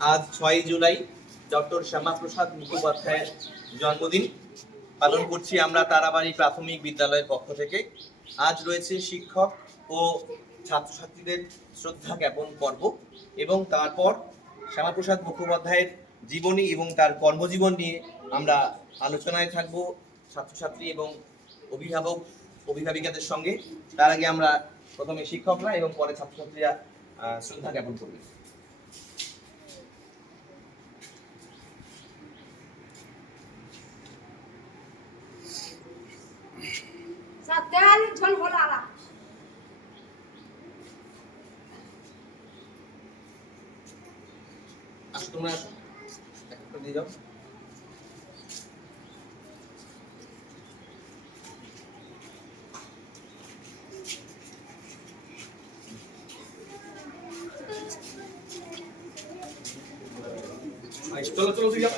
আজ 6 জুলাই ডক্টর শ্যামাপ্রসাদ মুখোপাধ্যায়ের জন্মদিন পালন করছি আমরা তারাবাড়ি প্রাথমিক বিদ্যালয়ের পক্ষ থেকে। আজ রয়েছে শিক্ষক ও ছাত্রছাত্রীদের শ্রদ্ধা জ্ঞাপন পর্ব এবং তারপর শ্যামাপ্রসাদ মুখোপাধ্যায়ের জীবনী এবং তার কর্মজীবন নিয়ে আমরা আলোচনায় থাকব ছাত্রছাত্রী এবং অভিভাবিকাদের সঙ্গে। তার আগে আমরা প্রথমে শিক্ষকরা এবং পরে ছাত্রছাত্রীরা শ্রদ্ধা জ্ঞাপন করবে। তোমরা আসো, একটা দিয়ে যাও। চলো চলো তুই যাও।